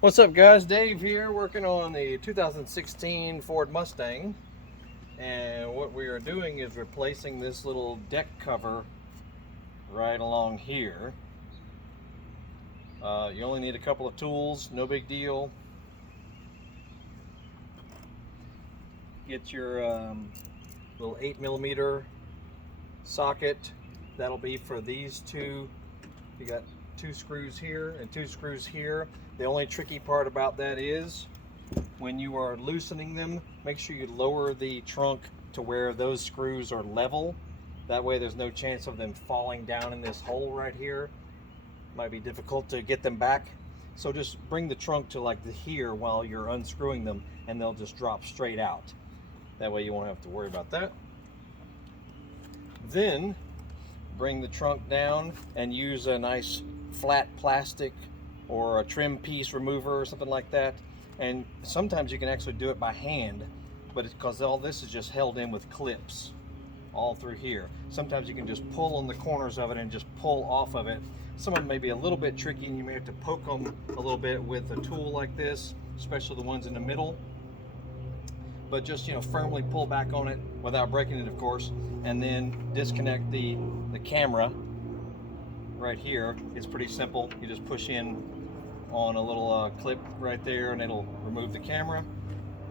What's up, guys? Dave here, working on the 2016 Ford Mustang, and what we are doing is replacing this little deck cover right along here. You only need a couple of tools, no big deal. Get your little 8mm socket. That'll be for these two. You got 2 screws here and 2 screws here. The only tricky part about that is when you are loosening them, make sure you lower the trunk to where those screws are level. That way there's no chance of them falling down in this hole right here. Might be difficult to get them back. So just bring the trunk to like here while you're unscrewing them, and they'll just drop straight out. That way you won't have to worry about that. Then bring the trunk down and use a nice flat plastic or a trim piece remover or something like that. And sometimes you can actually do it by hand, but it's because all this is just held in with clips all through here. Sometimes you can just pull on the corners of it and just pull off of it. Some of them may be a little bit tricky and you may have to poke them a little bit with a tool like this, especially the ones in the middle. But just, you know, firmly pull back on it without breaking it, of course, and then disconnect the camera right here. It's pretty simple. You just push in on a little clip right there and it'll remove the camera.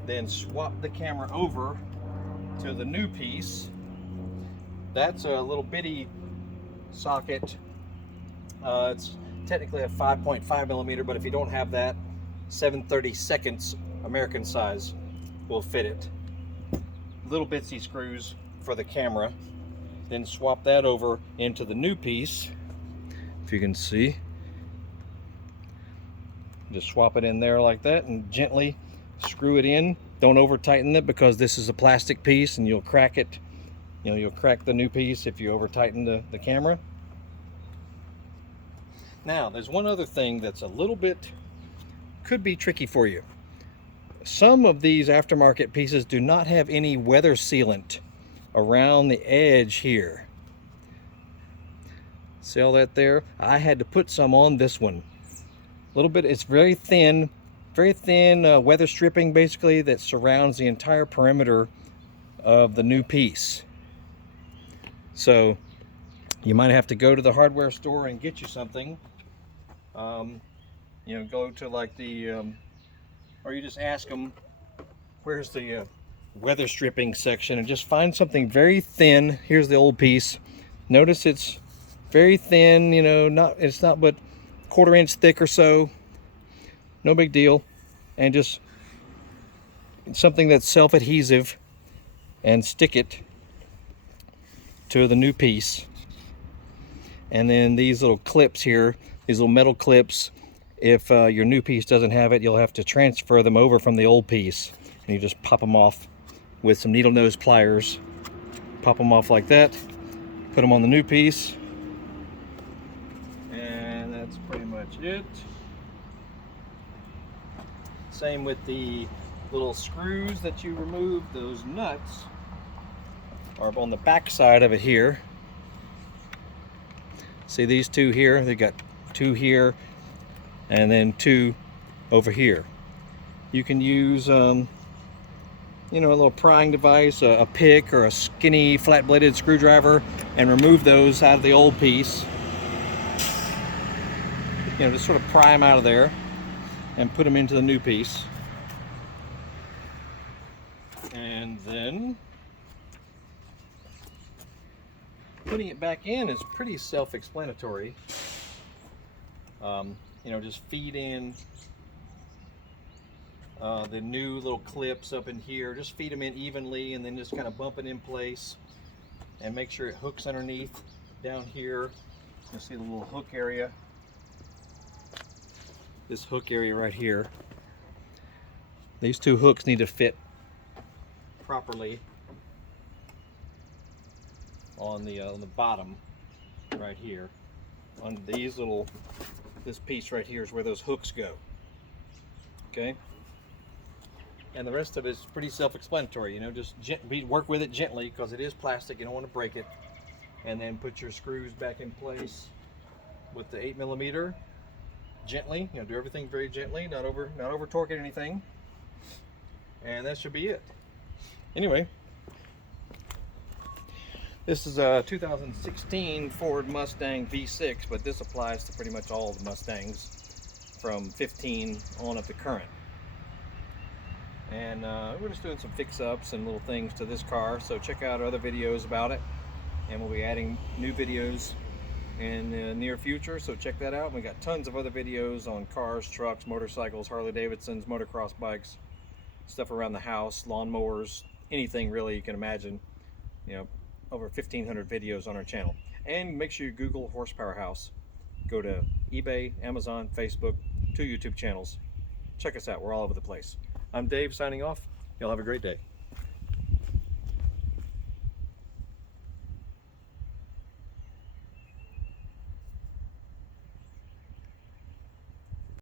Then swap the camera over to the new piece. That's a little bitty socket. It's technically a 5.5mm, but if you don't have that, 7/32 American size will fit it. Little bitsy screws for the camera. Then swap that over into the new piece. If you can see, just swap it in there like that and gently screw it in. Don't over tighten it because this is a plastic piece and you'll crack it. You know, you'll crack the new piece if you over tighten the camera. Now, there's one other thing that's a little bit, could be tricky for you. Some of these aftermarket pieces do not have any weather sealant around the edge here. See all that there? I had to put some on this one. A little bit, it's very thin weather stripping basically that surrounds the entire perimeter of the new piece. So you might have to go to the hardware store and get you something. You know, go to like the, or you just ask them, where's the weather stripping section, and just find something very thin. Here's the old piece. Notice it's very thin, you know, it's not but 1/4 inch thick or so. No big deal. And just something that's self-adhesive and stick it to the new piece. And then these little clips here, these little metal clips, if your new piece doesn't have it, you'll have to transfer them over from the old piece. And you just pop them off with some needle nose pliers. Pop them off like that, put them on the new piece, and that's pretty much it. Same with the little screws that you removed. Those nuts are on the back side of it here. See these 2 here? They got 2 here and then 2 over here. You can use you know, a little prying device, a pick or a skinny flat-bladed screwdriver, and remove those out of the old piece. You know, just sort of pry them out of there and put them into the new piece. And then putting it back in is pretty self-explanatory. You know, just feed in the new little clips up in here. Just feed them in evenly and then just kind of bump it in place and make sure it hooks underneath down here. You'll see the little hook area. This hook area right here. These 2 hooks need to fit properly on the bottom right here. On these little, this piece right here is where those hooks go. Okay? And the rest of it is pretty self-explanatory. You know, just work with it gently because it is plastic. You don't want to break it. And then put your screws back in place with the 8mm gently. You know, do everything very gently, not over torquing anything. And that should be it. Anyway, this is a 2016 Ford Mustang V6, but this applies to pretty much all the Mustangs from 15 on up to current. And we're just doing some fix-ups and little things to this car, so check out other videos about it. And we'll be adding new videos in the near future, so check that out. We got tons of other videos on cars, trucks, motorcycles, Harley Davidsons, motocross bikes, stuff around the house, lawnmowers, anything really you can imagine. You know, over 1,500 videos on our channel. And make sure you Google Horsepower House. Go to eBay, Amazon, Facebook, 2 YouTube channels. Check us out. We're all over the place. I'm Dave signing off. Y'all have a great day.